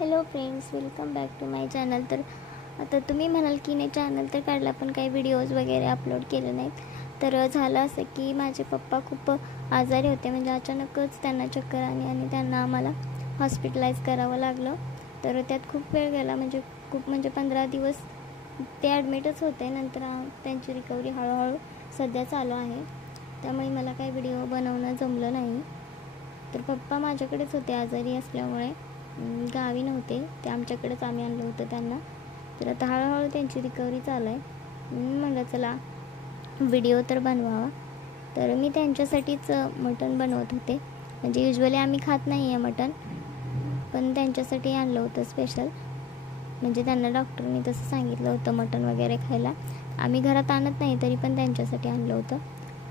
Hello friends, welcome back to my channel. तर आता तुम्ही म्हणाल की नाही, चॅनल तर काढला पण काही व्हिडिओज वगैरे अपलोड केले नाहीत. तर झालं असं की माझे पप्पा खूप आजारी होते. म्हणजे अचानकच त्यांना चक्कर आली आणि त्यांना आम्हाला हॉस्पिटलाइज करावं लागलं. तर त्यात खूप वेळ गेला, म्हणजे 15 दिवस ते ॲडमिटच होते. नंतर त्यांची रिकव्हरी हळूहळू सध्या चालू आहे. त्यामुळे मला काही व्हिडिओ बनवणं जमलं नाही. तर पप्पा माझ्याकडेच होते आजारी असल्यामुळे, गावी नव्हते ते. आमच्याकडेच आम्ही आणलं होतं त्यांना. तर आता हळूहळू त्यांची रिकव्हरी चालू आहे. म्हणलं चला व्हिडिओ तर बनवावा. तर मी त्यांच्यासाठीच मटण बनवत होते. म्हणजे युजली आम्ही खात नाही आहे मटण, पण त्यांच्यासाठी आणलं होतं स्पेशल. म्हणजे त्यांना डॉक्टरनी तसं सांगितलं होतं मटण वगैरे खायला. आम्ही घरात आणत नाही, तरी पण त्यांच्यासाठी आणलं होतं.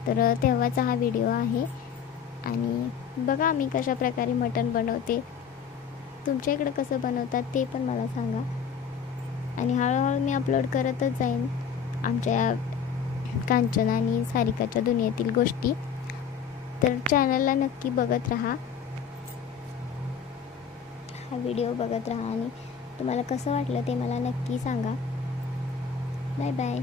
तर तेव्हाचा हा व्हिडिओ आहे. आणि बघा मी कशा प्रकारे मटण बनवते. तुमच्या इकडं कसं बनवतात ते पण मला सांगा. आणि हळूहळू मी अपलोड करतच जाईन आमच्या कांचन आणि सारिकाच्या दुनियेतील गोष्टी. तर चॅनलला नक्की बघत राहा, हा व्हिडिओ बघत राहा. आणि तुम्हाला कसं वाटलं ते मला नक्की सांगा. Bye bye.